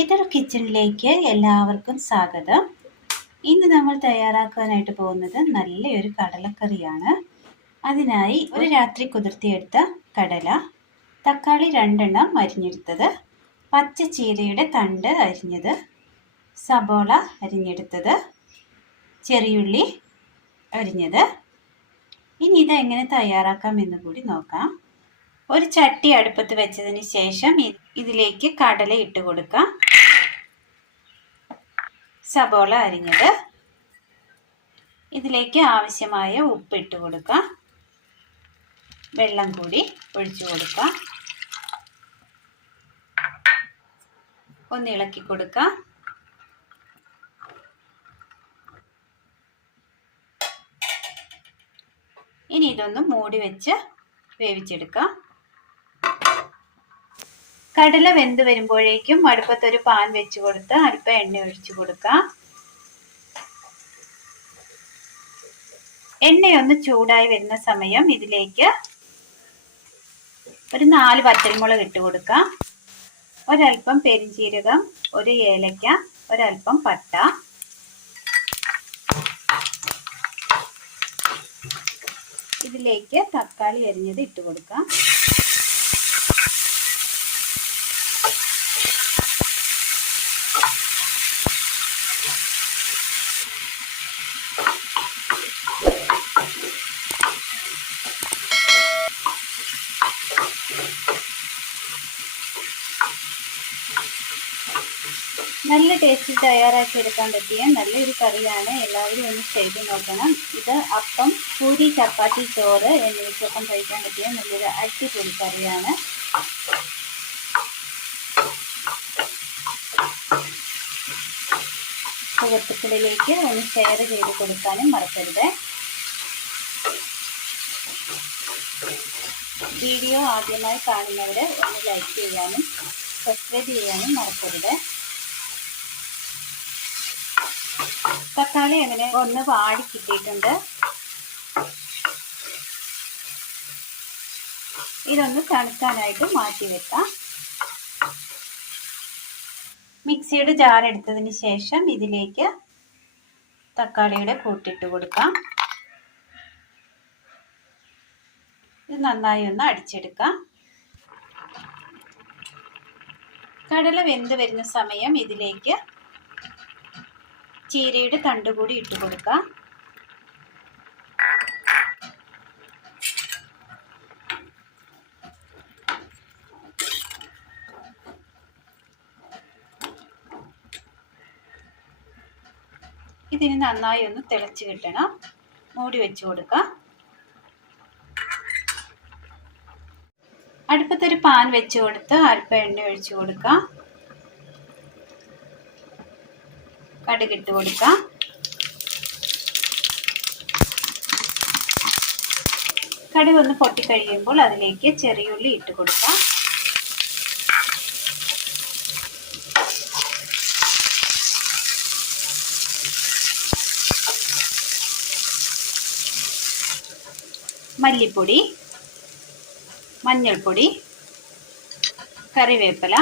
ഇതൊരു കിച്ചണിലേക്ക് എല്ലാവർക്കും സ്വാഗതം. ഇന്ന് നമ്മൾ തയ്യാറാക്കാനായിട്ട് പോകുന്നത് നല്ലൊരു കടലക്കറിയാണ്. അതിനായി ഒരു രാത്രി കുതിർത്തിയെടുത്ത കടല, തക്കാളി 2 എണ്ണം അരിഞ്ഞെടുത്തത്, പച്ച ചീരയുടെ തണ്ട് അരിഞ്ഞത്, സബോള അരിഞ്ഞെടുത്തത്, ചെറിയുള്ളി അരിഞ്ഞത്. ഇനി ഇത് എങ്ങനെ തയ്യാറാക്കാമെന്ന് കൂടി നോക്കാം. ഒരു ചട്ടി അടുപ്പത്ത് വെച്ചതിന് ശേഷം ഇതിലേക്ക് കടല ഇട്ട് കൊടുക്കാം. സബോള അരിഞ്ഞത്, ഇതിലേക്ക് ആവശ്യമായ ഉപ്പ് ഇട്ട് കൊടുക്കാം. വെള്ളം കൂടി ഒഴിച്ചു കൊടുക്കാം. ഒന്ന് ഇളക്കി കൊടുക്കാം. ഇനി ഇതൊന്ന് മൂടി വെച്ച് വേവിച്ചെടുക്കാം. കടല വെന്ത് വരുമ്പോഴേക്കും അടുപ്പത്തൊരു പാൻ വെച്ച് കൊടുത്ത് അല്പം എണ്ണ ഒഴിച്ചു കൊടുക്കാം. എണ്ണയൊന്ന് ചൂടായി വരുന്ന സമയം ഇതിലേക്ക് ഒരു 4 വറ്റൽമുളക് ഇട്ട് കൊടുക്കാം. ഒരൽപ്പം പെരിഞ്ചീരകം, ഒരു ഏലക്ക, ഒരൽപ്പം പട്ട. ഇതിലേക്ക് തക്കാളി അരിഞ്ഞത് ഇട്ട് കൊടുക്കാം. നല്ല ടേസ്റ്റിൽ തയ്യാറാക്കി എടുക്കാൻ പറ്റിയ നല്ലൊരു കറിയാണ്. എല്ലാവരും ഒന്ന് ചെയ്ത് നോക്കണം. ഇത് അപ്പം, പൂരി, ചപ്പാത്തി, ചോറ് എന്നിവയ്ക്കൊപ്പം കഴിക്കാൻ പറ്റിയ നല്ലൊരു അടിപൊളി കറിയാണ്. സുഹൃത്തുക്കളിലേക്ക് ഒന്ന് ഷെയർ ചെയ്ത് കൊടുക്കാനും മറക്കരുത്. വീഡിയോ ആദ്യമായി കാണുന്നവർ ഒന്ന് ലൈക്ക് ചെയ്യാനും സബ്സ്ക്രൈബ് ചെയ്യാനും മറക്കരുത്. തക്കാളി അങ്ങനെ ഒന്ന് വാടി കിട്ടിയിട്ടുണ്ട്. ഇതൊന്ന് തണുക്കാനായിട്ട് മാറ്റി വെക്കാം. മിക്സിയുടെ ജാർ എടുത്തതിന് ശേഷം ഇതിലേക്ക് തക്കാളിയുടെ കൂട്ടിട്ട് കൊടുക്കാം. ഇത് നന്നായി ഒന്ന് അടിച്ചെടുക്കാം. കടല വെന്ത് വരുന്ന സമയം ഇതിലേക്ക് ചീരയുടെ തണ്ട് കൂടി ഇട്ട് കൊടുക്കാം. ഇതിന് നന്നായി ഒന്ന് തിളച്ച് കിട്ടണം. മൂടി വെച്ച് കൊടുക്കാം. അടുപ്പത്തൊരു പാൻ വെച്ച് കൊടുത്ത് അല്പം എണ്ണ ഒഴിച്ചു കൊടുക്കാം. കടുകിട്ട് കൊടുക്കാം. കടുക് ഒന്ന് പൊട്ടിക്കഴിയുമ്പോൾ അതിലേക്ക് ചെറിയുള്ളി ഇട്ട് കൊടുക്കാം. മല്ലിപ്പൊടി, മഞ്ഞൾപ്പൊടി, കറിവേപ്പില,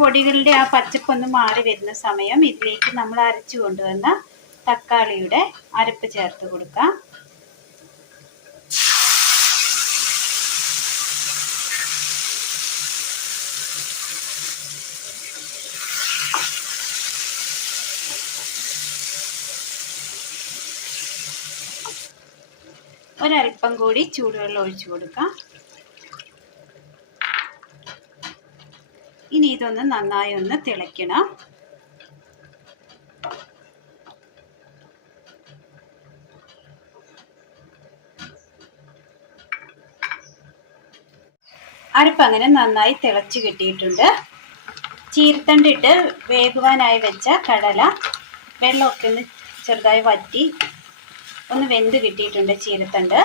പൊടികളുടെ ആ പച്ചപ്പൊന്ന് മാറി വരുന്ന സമയം ഇതിലേക്ക് നമ്മൾ അരച്ചു കൊണ്ടുവന്ന തക്കാളിയുടെ അരപ്പ് ചേർത്ത് കൊടുക്കാം. ഒരൽപ്പം കൂടി ചൂടുവെള്ളം ഒഴിച്ചു കൊടുക്കാം. ഇനി ഇതൊന്ന് നന്നായി ഒന്ന് തിളയ്ക്കണം. അരപ്പ് അങ്ങനെ നന്നായി തിളച്ച് കിട്ടിയിട്ടുണ്ട്. ചീരത്തണ്ടിട്ട് വേകുവാനായി വെച്ച കടല വെള്ളമൊക്കെ ഒന്ന് ചെറുതായി വറ്റി ഒന്ന് വെന്ത് കിട്ടിയിട്ടുണ്ട് ചീരത്തണ്ട്.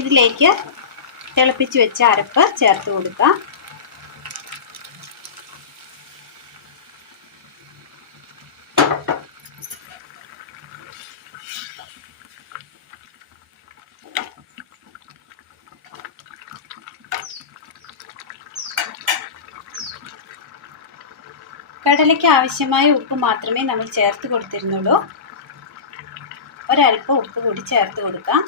ഇതിലേക്ക് തിളപ്പിച്ച് വെച്ച അരപ്പ് ചേർത്ത് കൊടുക്കാം. കടലയ്ക്ക് ആവശ്യമായ ഉപ്പ് മാത്രമേ നമ്മൾ ചേർത്ത് കൊടുത്തിരുന്നുള്ളൂ. ഒരല്പം ഉപ്പ് കൂടി ചേർത്ത് കൊടുക്കാം.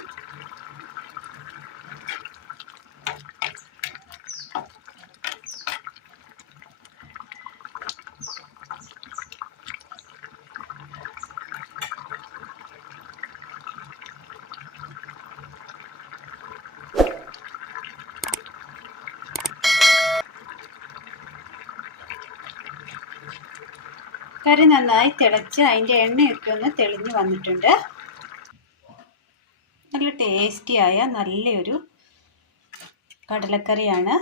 കറി നന്നായി തിളച്ച് അതിൻ്റെ എണ്ണയൊക്കെ ഒന്ന് തെളിഞ്ഞ് വന്നിട്ടുണ്ട്. നല്ല ടേസ്റ്റിയായ നല്ലൊരു കടലക്കറിയാണ്.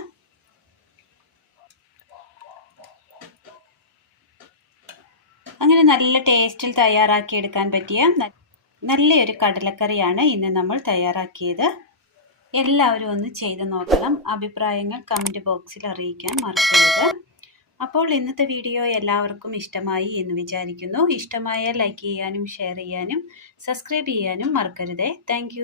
അങ്ങനെ നല്ല ടേസ്റ്റിൽ തയ്യാറാക്കിയെടുക്കാൻ പറ്റിയ നല്ലൊരു കടലക്കറിയാണ് ഇന്ന് നമ്മൾ തയ്യാറാക്കിയത്. എല്ലാവരും ഒന്ന് ചെയ്ത് നോക്കണം. അഭിപ്രായങ്ങൾ കമൻറ്റ് ബോക്സിൽ അറിയിക്കാൻ മറക്കരുത്. അപ്പോൾ ഇന്നത്തെ വീഡിയോ എല്ലാവർക്കും ഇഷ്ടമായി എന്ന് വിചാരിക്കുന്നു. ഇഷ്ടമായാൽ ലൈക്ക് ചെയ്യാനും ഷെയർ ചെയ്യാനും സബ്സ്ക്രൈബ് ചെയ്യാനും മറക്കരുതേ. താങ്ക്